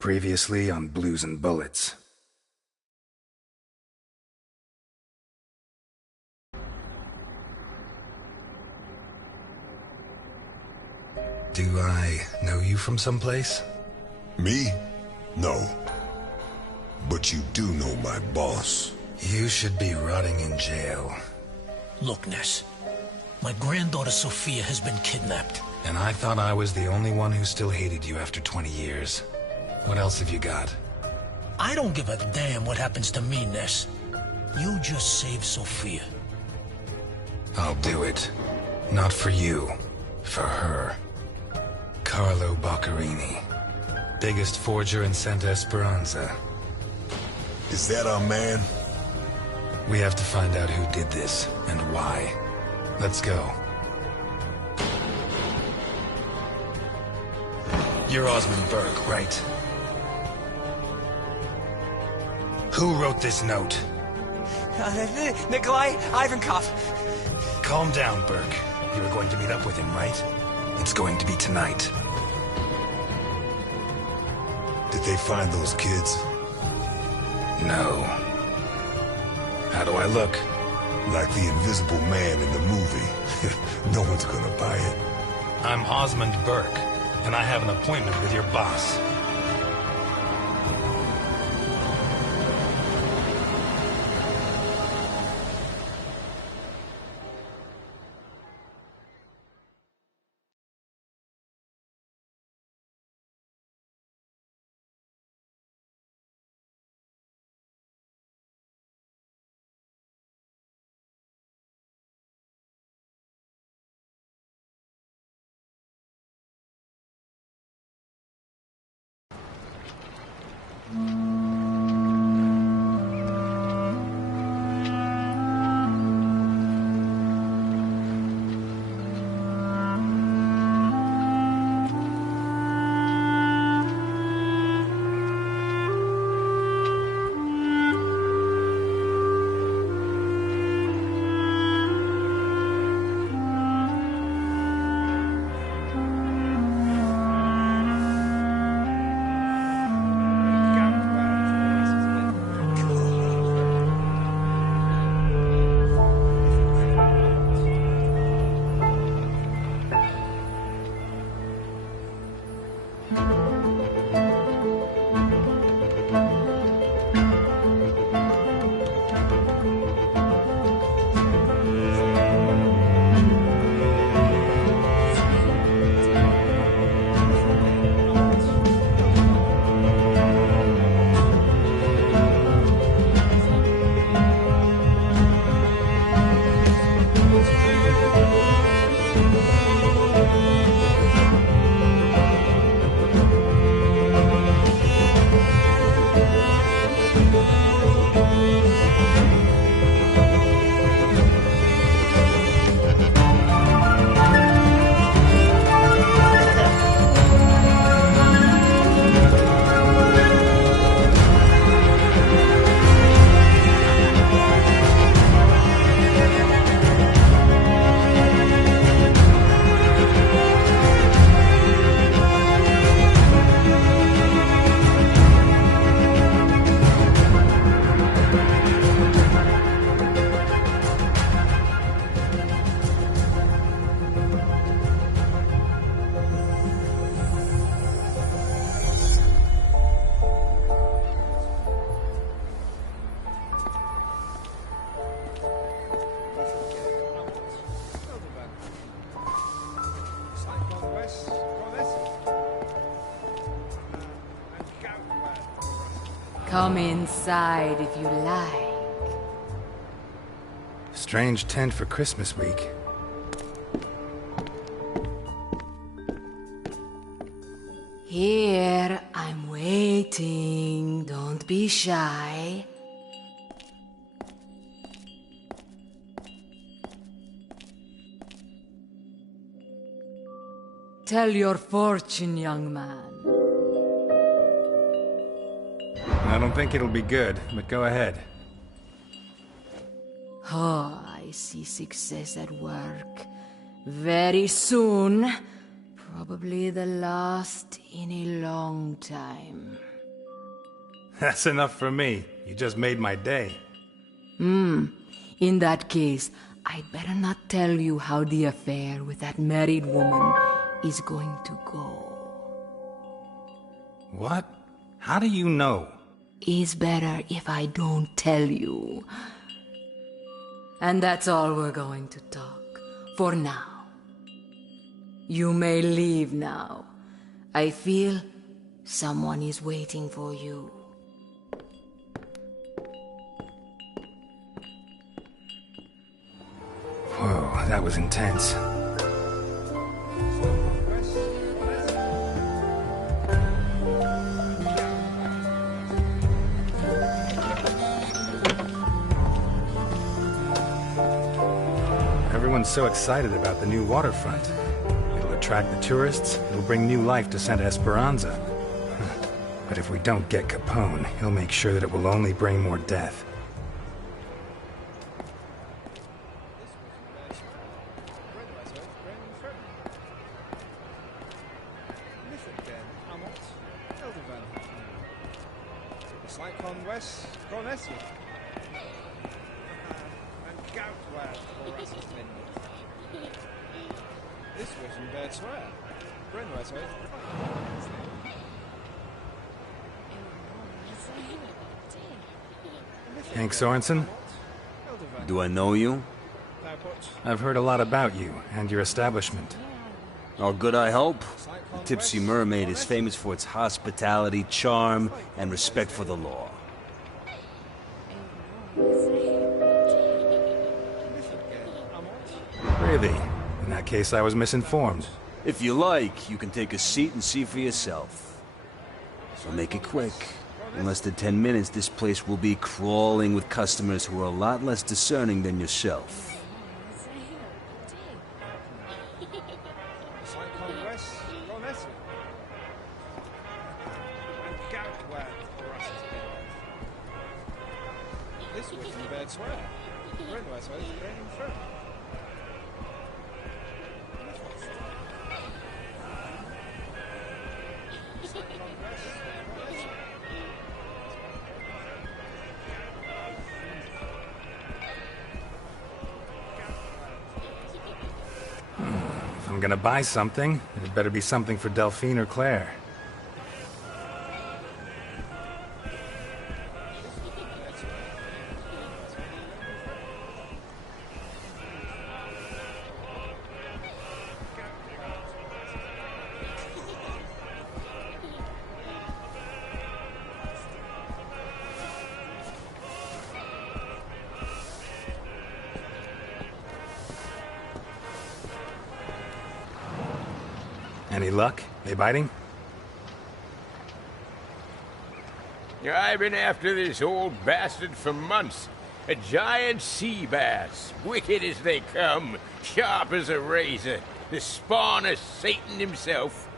Previously on Blues and Bullets. Do I know you from someplace? Me? No. But you do know my boss. You should be rotting in jail. Look, Ness. My granddaughter Sophia has been kidnapped. And I thought I was the only one who still hated you after 20 years. What else have you got? I don't give a damn what happens to me, Ness. You just save Sophia. I'll do it. Not for you. For her. Carlo Boccherini. Biggest forger in Santa Esperanza. Is that our man? We have to find out who did this, and why. Let's go. You're Osmond Burke, right? Who wrote this note? Nikolai Ivankov. Calm down, Burke. You were going to meet up with him, right? It's going to be tonight. Did they find those kids? No. How do I look? Like the Invisible Man in the movie. No one's gonna buy it. I'm Osmond Burke, and I have an appointment with your boss. Come inside if you like. Strange tent for Christmas week. Here, I'm waiting. Don't be shy. Tell your fortune, young man. I don't think it'll be good, but go ahead. Oh, I see success at work. Very soon. Probably the last in a long time. That's enough for me. You just made my day. In that case, I'd better not tell you how the affair with that married woman is going to go. What? How do you know? It's better if I don't tell you. And that's all we're going to talk, for now. You may leave now. I feel someone is waiting for you. Whoa, that was intense. Everyone's so excited about the new waterfront. It'll attract the tourists, it'll bring new life to Santa Esperanza. But if we don't get Capone, he'll make sure that it will only bring more death. Hank Sorensen? Do I know you? I've heard a lot about you and your establishment. All good, I hope. The Tipsy Mermaid is famous for its hospitality, charm, and respect for the law. Really? In that case, I was misinformed. If you like, you can take a seat and see for yourself. So make it quick. In less than 10 minutes, this place will be crawling with customers who are a lot less discerning than yourself. If I'm gonna buy something, it better be something for Delphine or Claire. Any luck? They biting? I've been after this old bastard for months. A giant sea bass, wicked as they come, sharp as a razor, the spawn of Satan himself.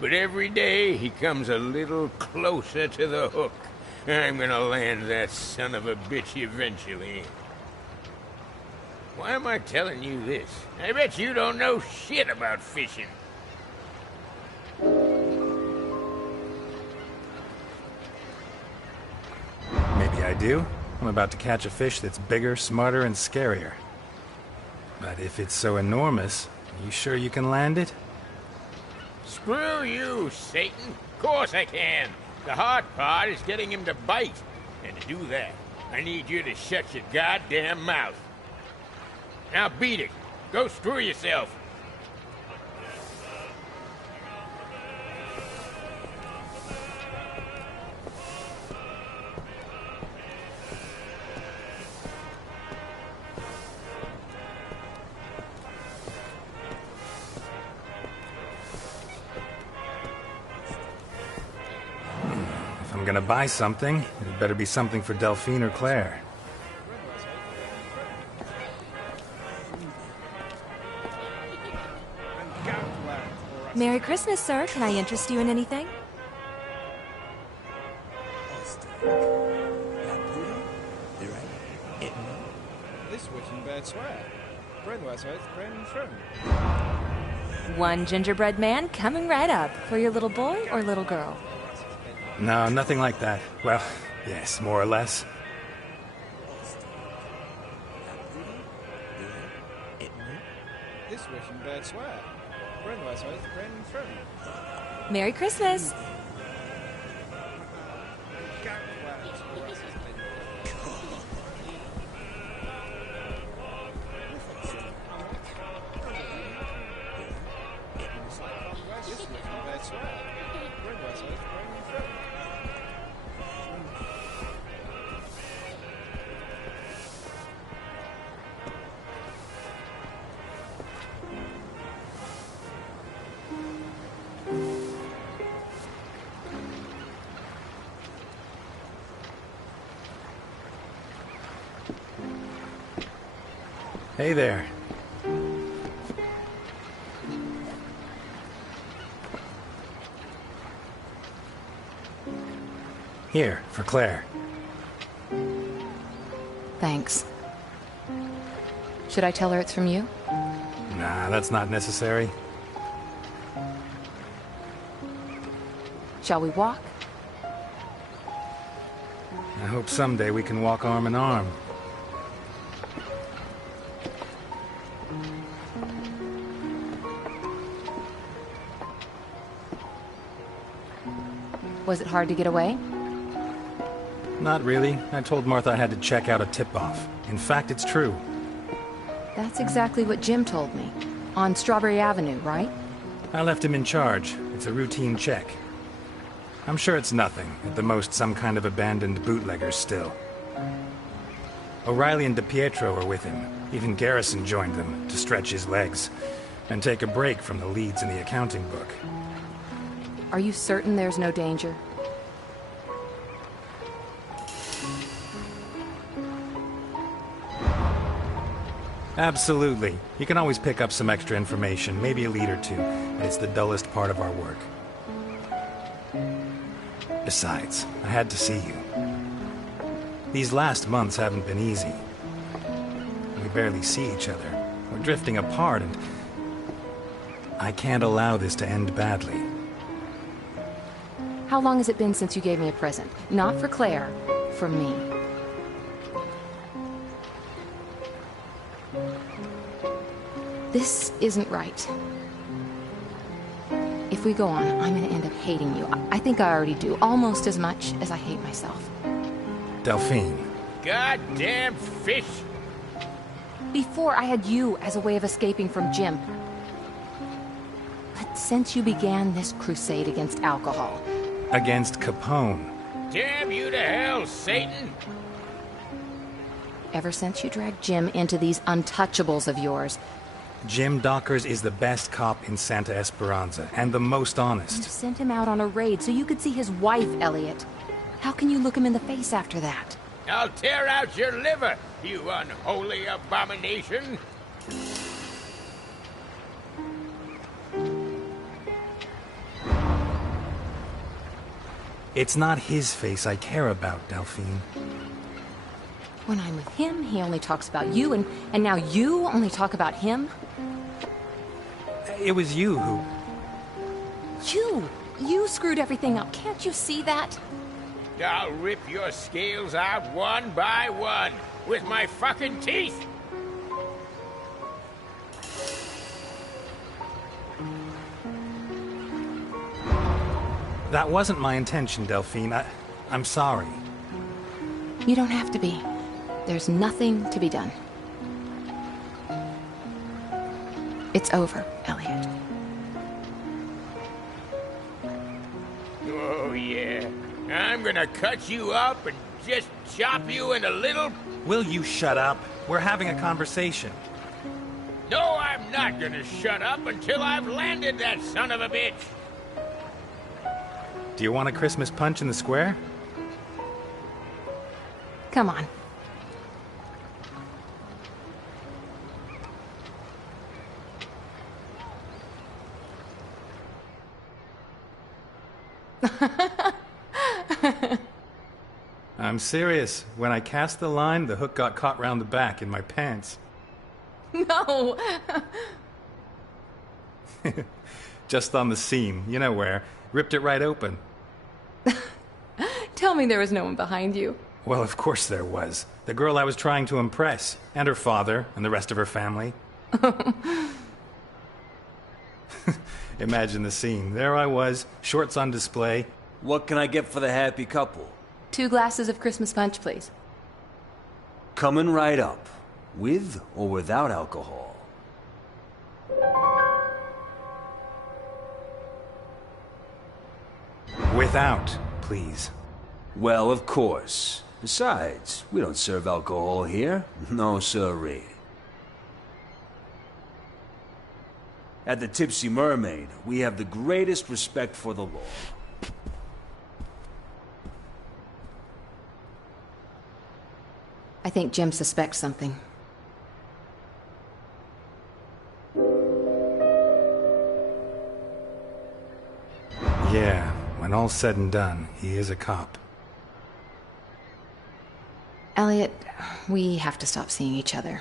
But every day he comes a little closer to the hook. I'm gonna land that son of a bitch eventually. Why am I telling you this? I bet you don't know shit about fishing. Maybe I do. I'm about to catch a fish that's bigger, smarter, and scarier. But if it's so enormous, you sure you can land it? Screw you, Satan. Of course I can. The hard part is getting him to bite. And to do that, I need you to shut your goddamn mouth. Now beat it. Go screw yourself. If I'm gonna buy something, it better be something for Delphine or Claire. Merry Christmas, sir. Can I interest you in anything? This witch in bad swear. Brenwa says, Bren Shrim. One gingerbread man coming right up for your little boy or little girl. No, nothing like that. Well, yes, more or less. Merry Christmas! Hey there. Here, for Claire. Thanks. Should I tell her it's from you? Nah, that's not necessary. Shall we walk? I hope someday we can walk arm in arm. Was it hard to get away? Not really. I told Martha I had to check out a tip-off. In fact, it's true. That's exactly what Jim told me. On Strawberry Avenue, right? I left him in charge. It's a routine check. I'm sure it's nothing. At the most, some kind of abandoned bootleggers still. O'Reilly and DiPietro are with him. Even Garrison joined them to stretch his legs and take a break from the leads in the accounting book. Are you certain there's no danger? Absolutely. You can always pick up some extra information, maybe a lead or two. It's the dullest part of our work. Besides, I had to see you. These last months haven't been easy. We barely see each other. We're drifting apart, and I can't allow this to end badly. How long has it been since you gave me a present? Not for Claire, for me. This isn't right. If we go on, I'm gonna end up hating you. I think I already do, almost as much as I hate myself. Delphine. Goddamn fish! Before, I had you as a way of escaping from Jim. But since you began this crusade against alcohol... Against Capone. Damn you to hell, Satan! Ever since you dragged Jim into these untouchables of yours... Jim Dockers is the best cop in Santa Esperanza, and the most You honest. sent him out on a raid so you could see his wife, Elliot. How can you look him in the face after that? I'll tear out your liver, you unholy abomination! It's not his face I care about, Delphine. When I'm with him, he only talks about you, and now you only talk about him? It was you who... You screwed everything up. Can't you see that? I'll rip your scales out one by one with my fucking teeth! That wasn't my intention, Delphine. I'm sorry. You don't have to be. There's nothing to be done. It's over, Elliot. Oh, yeah. I'm gonna cut you up and just chop you into little... Will you shut up? We're having a conversation. No, I'm not gonna shut up until I've landed that son of a bitch! Do you want a Christmas punch in the square? Come on. I'm serious. When I cast the line, the hook got caught round the back in my pants. No! Just on the seam, you know where. Ripped it right open. Tell me there was no one behind you. Well, of course there was. The girl I was trying to impress. And her father, and the rest of her family. Imagine the scene. There I was, shorts on display. What can I get for the happy couple? 2 glasses of Christmas punch, please. Coming right up. With or without alcohol? Without, please. Well, of course. Besides, we don't serve alcohol here. No sirree. At the Tipsy Mermaid, we have the greatest respect for the law. I think Jim suspects something. Yeah, when all's said and done, he is a cop. Elliot, we have to stop seeing each other.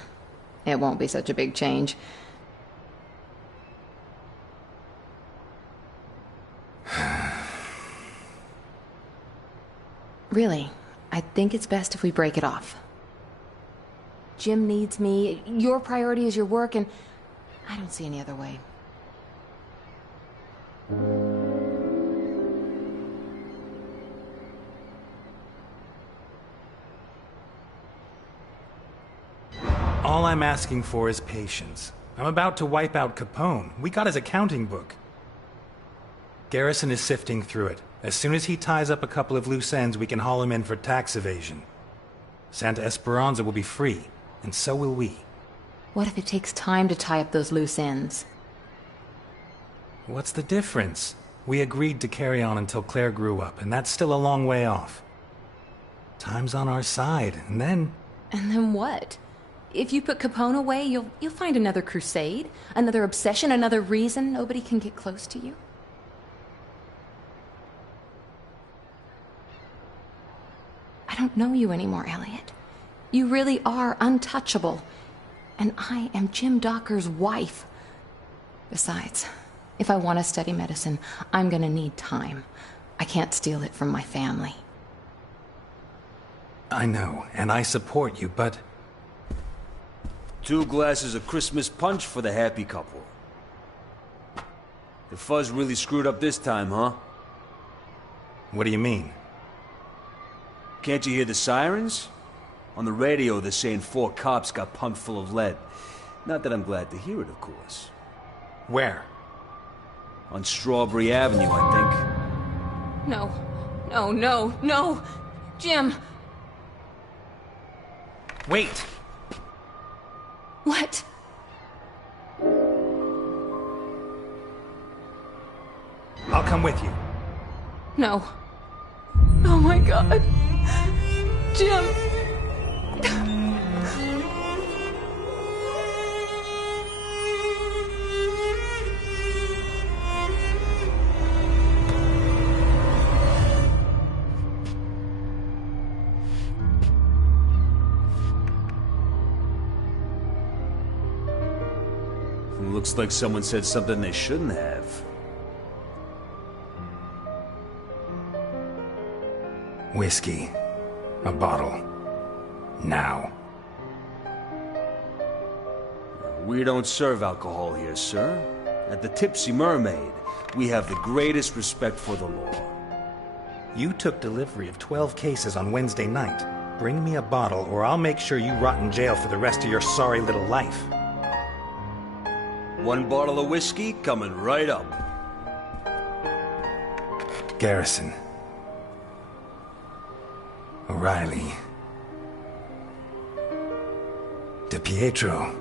It won't be such a big change. Really, I think it's best if we break it off. Jim needs me, your priority is your work, and I don't see any other way. All I'm asking for is patience. I'm about to wipe out Capone. We got his accounting book. Garrison is sifting through it. As soon as he ties up a couple of loose ends, we can haul him in for tax evasion. Santa Esperanza will be free, and so will we. What if it takes time to tie up those loose ends? What's the difference? We agreed to carry on until Claire grew up, and that's still a long way off. Time's on our side, and then... And then what? If you put Capone away, you'll find another crusade, another obsession, another reason nobody can get close to you. I don't know you anymore, Elliot. You really are untouchable. And I am Jim Docker's wife. Besides, if I want to study medicine, I'm gonna need time. I can't steal it from my family. I know, and I support you, but... 2 glasses of Christmas punch for the happy couple. The fuzz really screwed up this time, huh? What do you mean? Can't you hear the sirens? On the radio, they're saying 4 cops got pumped full of lead. Not that I'm glad to hear it, of course. Where? On Strawberry Avenue, I think. No. No, no, no! Jim! Wait! What? I'll come with you. No. Oh my God. Jim! Looks like someone said something they shouldn't have. Whiskey. A bottle. Now. We don't serve alcohol here, sir. At the Tipsy Mermaid, we have the greatest respect for the law. You took delivery of 12 cases on Wednesday night. Bring me a bottle, or I'll make sure you rot in jail for the rest of your sorry little life. 1 bottle of whiskey coming right up. Garrison. O'Reilly. DePietro.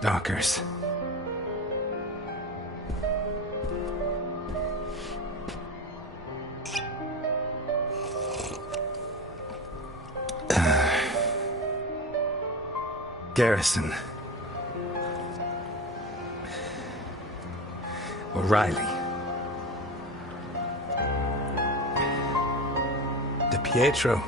Dockers. Garrison. O'Reilly. DePietro.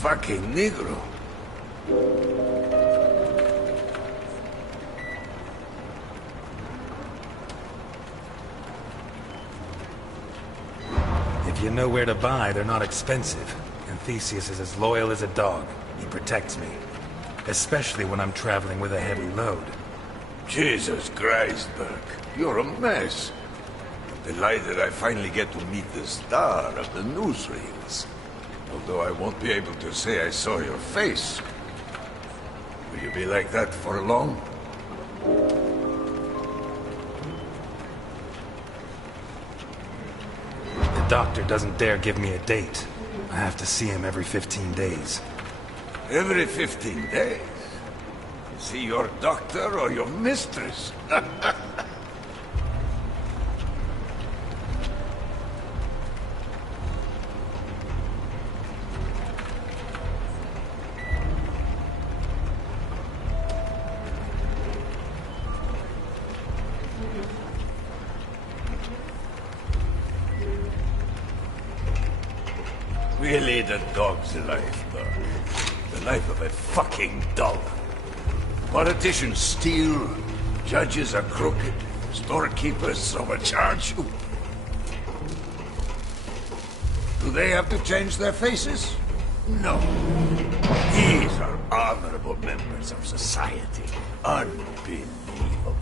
Fucking Negro. If you know where to buy, they're not expensive. And Theseus is as loyal as a dog. He protects me. Especially when I'm traveling with a heavy load. Jesus Christ, Burke. You're a mess. Delighted I finally get to meet the star of the newsreels. Although I won't be able to say I saw your face. Will you be like that for long? The doctor doesn't dare give me a date. I have to see him every 15 days. Every 15 days? See your doctor or your mistress? Really the dog's life, Burke. The life of a fucking dog. Politicians steal, judges are crooked, storekeepers overcharge you. Do they have to change their faces? No. These are honorable members of society. Unbelievable.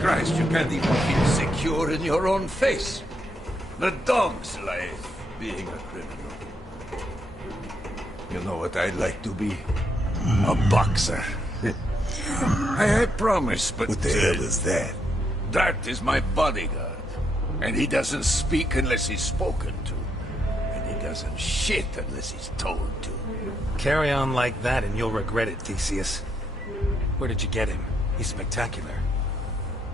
Christ, you can't even feel secure in your own face. The dog's life, being a criminal. You know what I'd like to be? A boxer. I had promised, but... What the hell is that? That is my bodyguard. And he doesn't speak unless he's spoken to. And he doesn't shit unless he's told to. Carry on like that and you'll regret it, Theseus. Where did you get him? He's spectacular.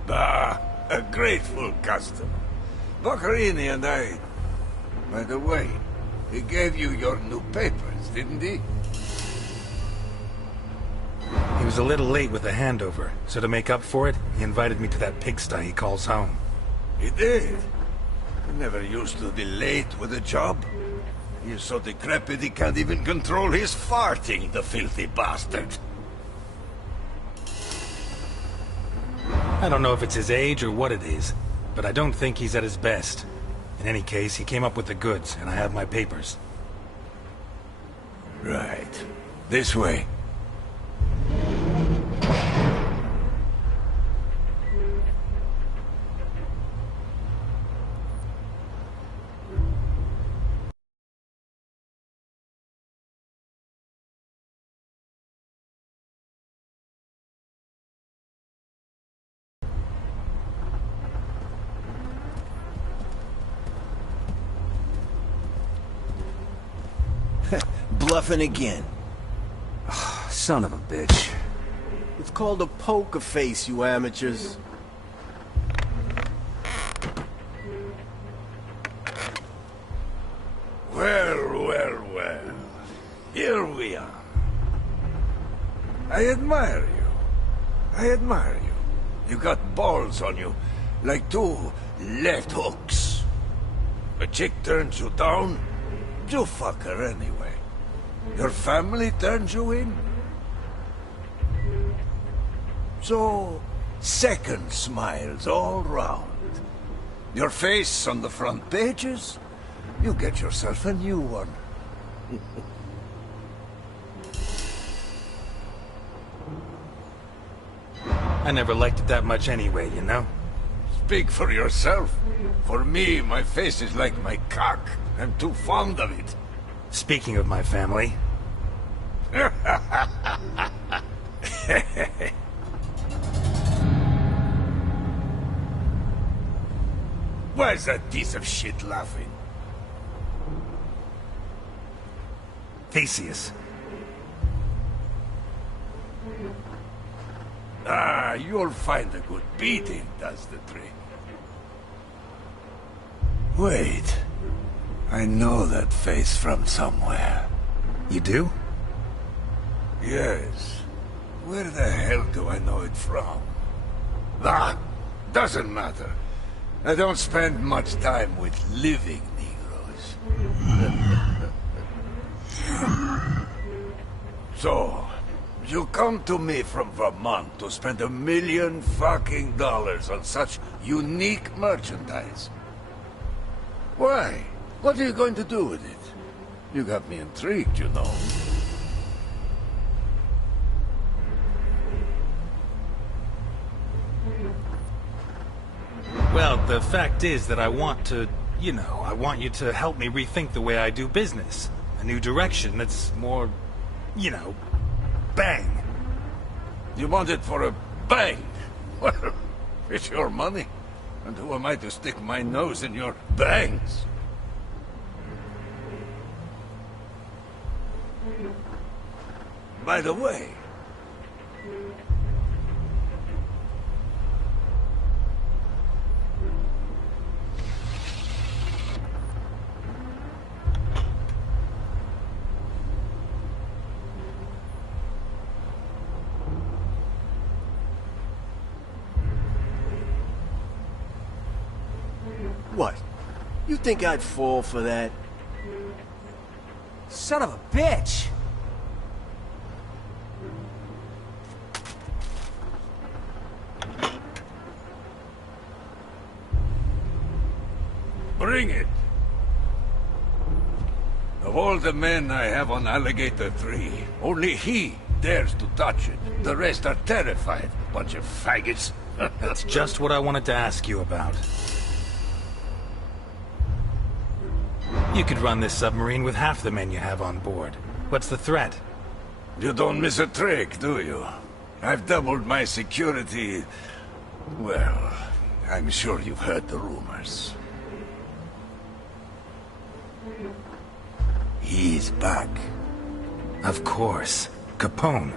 Ah, a grateful customer. Boccherini and I... By the way, he gave you your new papers, didn't he? He was a little late with the handover, so to make up for it, he invited me to that pigsty he calls home. He did. He never used to be late with a job. He is so decrepit he can't even control his farting, the filthy bastard. I don't know if it's his age or what it is, but I don't think he's at his best. In any case, he came up with the goods, and I have my papers. Right. This way. Bluffing again. Son of a bitch. It's called a poker face, you amateurs. Well. Here we are. I admire you. You got balls on you, like two left hooks. A chick turns you down, you fuck her anyway. Your family turns you in. So, second smiles all round. Your face on the front pages, you get yourself a new one. I never liked it that much anyway, you know? Speak for yourself. For me, my face is like my cock. I'm too fond of it. Speaking of my family... Why is that piece of shit laughing? Theseus. You'll find a good beating does the trick. Wait. I know that face from somewhere. You do? Yes. Where the hell do I know it from? Doesn't matter. I don't spend much time with living Negroes. So, you come to me from Vermont to spend $1 million fucking dollars on such unique merchandise. Why? What are you going to do with it? You got me intrigued, you know. Well, the fact is that I want to, I want you to help me rethink the way I do business. A new direction that's more, bang. You want it for a bang? Well, it's your money. And who am I to stick my nose in your bangs? By the way... What? You think I'd fall for that? Son of a bitch! Bring it. Of all the men I have on Alligator 3, only he dares to touch it. The rest are terrified. Bunch of faggots. That's just what I wanted to ask you about. You could run this submarine with half the men you have on board. What's the threat? You don't miss a trick, do you? I've doubled my security. Well, I'm sure you've heard the rumors. He's back. Of course. Capone.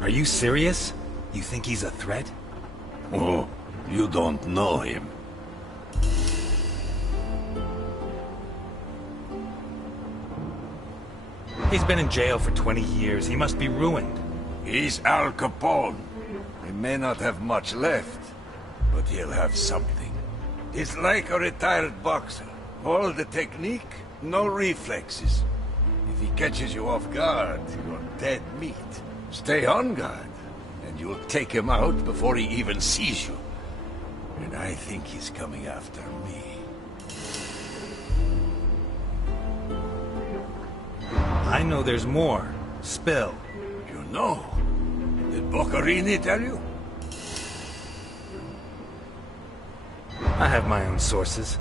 Are you serious? You think he's a threat? Oh, you don't know him. He's been in jail for 20 years. He must be ruined. He's Al Capone. He may not have much left, but he'll have something. He's like a retired boxer. All the technique, no reflexes. If he catches you off guard, you're dead meat. Stay on guard, and you'll take him out before he even sees you. And I think he's coming after me. I know there's more. Spill. You know? Did Boccarini tell you? I have my own sources.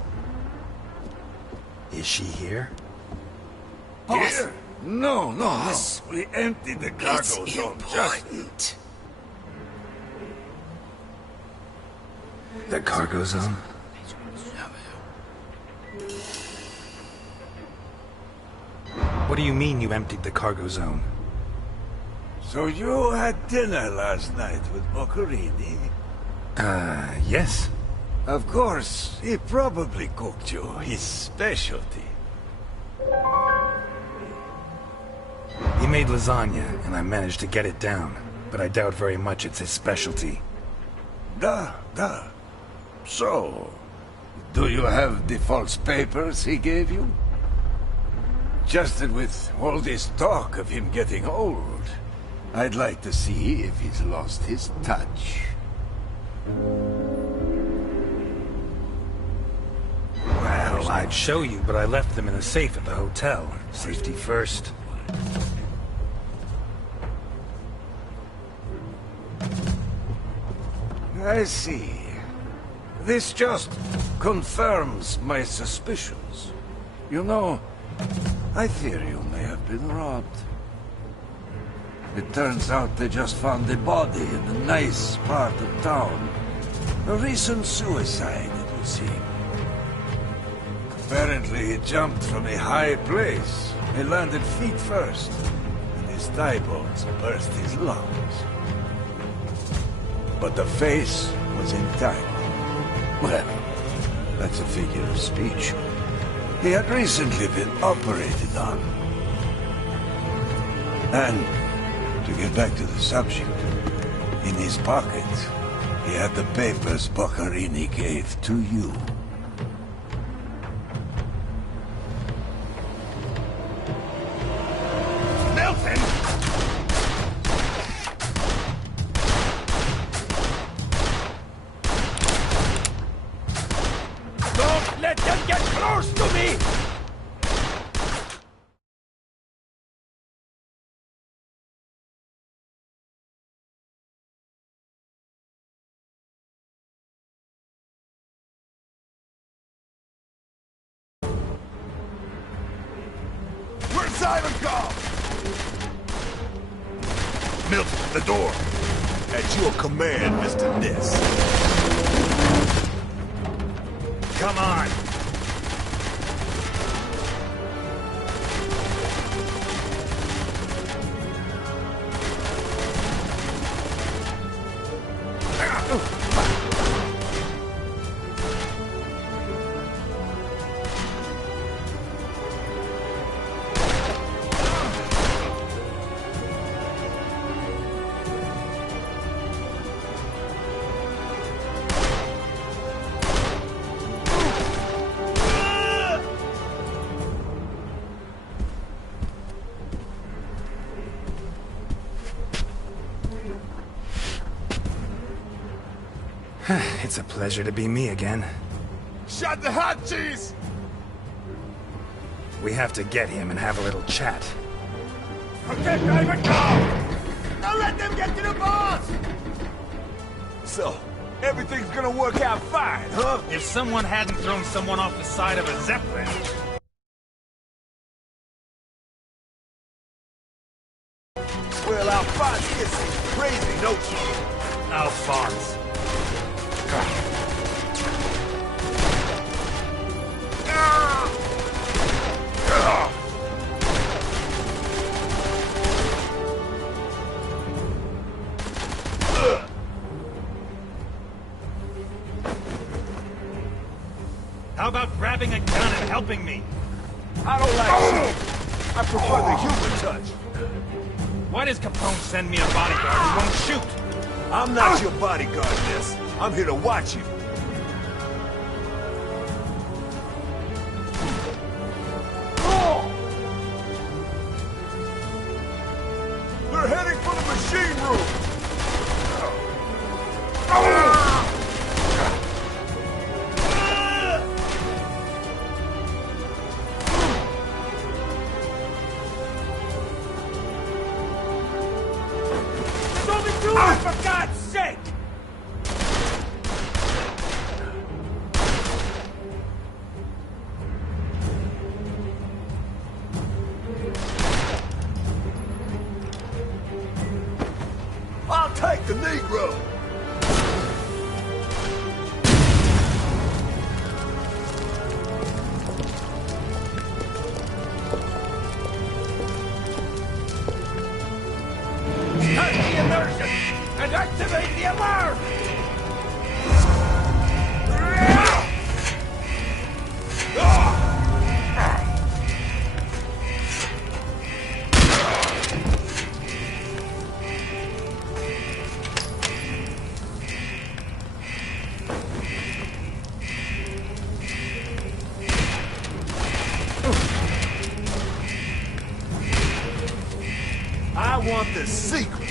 Is she here? Boss. Here? No, we emptied the cargo zone Important. The cargo zone? What do you mean you emptied the cargo zone? So you had dinner last night with Boccherini? Yes. Of course, he probably cooked you his specialty. He made lasagna, and I managed to get it down. But I doubt very much it's his specialty. Da. So, do you have the false papers he gave you? Just that with all this talk of him getting old, I'd like to see if he's lost his touch. Well, I'd show you, but I left them in a safe at the hotel. Safety first. I see. This just confirms my suspicions. You know, I fear you may have been robbed. It turns out they just found a body in a nice part of town. A recent suicide, it would seem. Apparently he jumped from a high place. He landed feet first, and his thigh bones burst his lungs. But the face was intact. Well, that's a figure of speech. He had recently been operated on. And, to get back to the subject, in his pocket, he had the papers Boccherini gave to you. Milton! Don't let them get close to me! Where's Simon go? Milton, the door. At your command, Mr. Ness. Come on! It's a pleasure to be me again. Shut the hot cheese! We have to get him and have a little chat. Okay, driver, go! Don't let them get to the boss! So, everything's gonna work out fine, huh? If someone hadn't thrown someone off the side of a Zeppelin... Well, Alphonse gets crazy, don't you? Alphonse. How about grabbing a gun and helping me? I don't like shooting. I prefer the human touch. Why does Capone send me a bodyguard who won't shoot? I'm not your bodyguard, Ness. I'm here to watch you. They're heading for the machine room! There's only two of us, for God's sake! I'll take the Negro! want the secret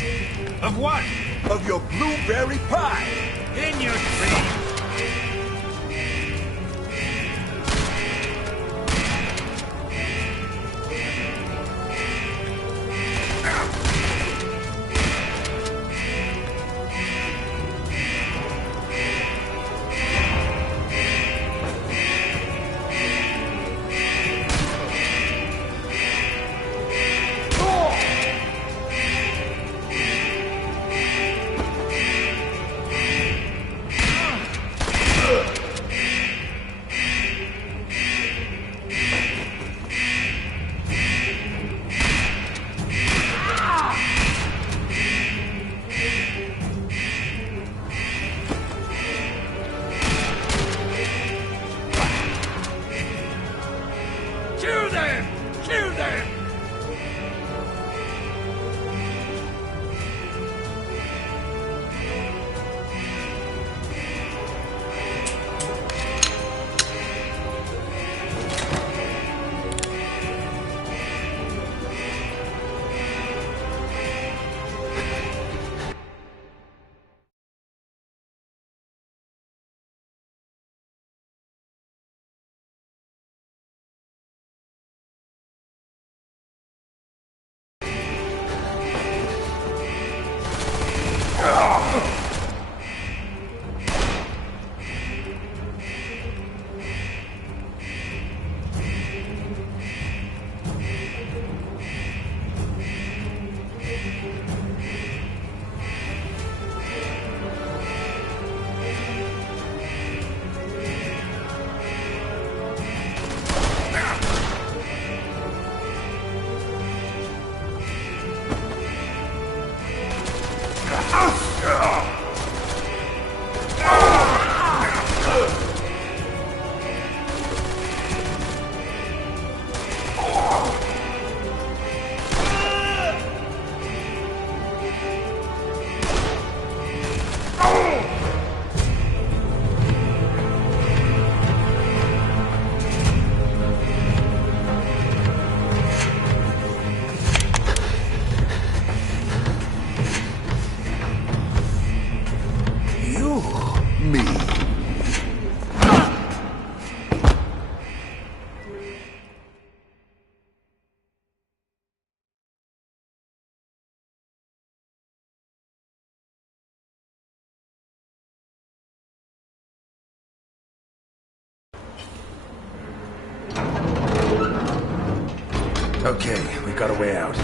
Of what? of your blueberry pie. In your dreams. Shoot them! Shoot them! Me. Okay, we've got a way out.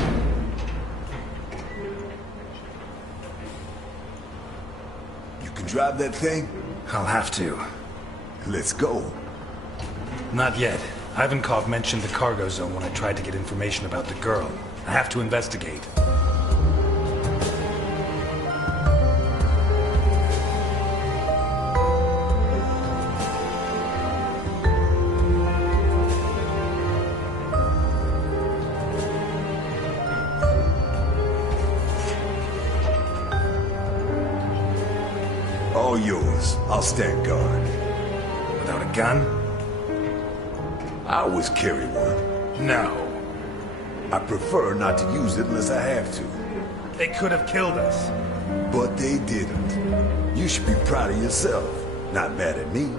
You can drive that thing? I'll have to. Let's go. Not yet. Ivankov mentioned the cargo zone when I tried to get information about the girl. I have to investigate. All yours. I'll stand guard. Without a gun? I always carry one. No. I prefer not to use it unless I have to. They could have killed us. But they didn't. You should be proud of yourself. Not mad at me.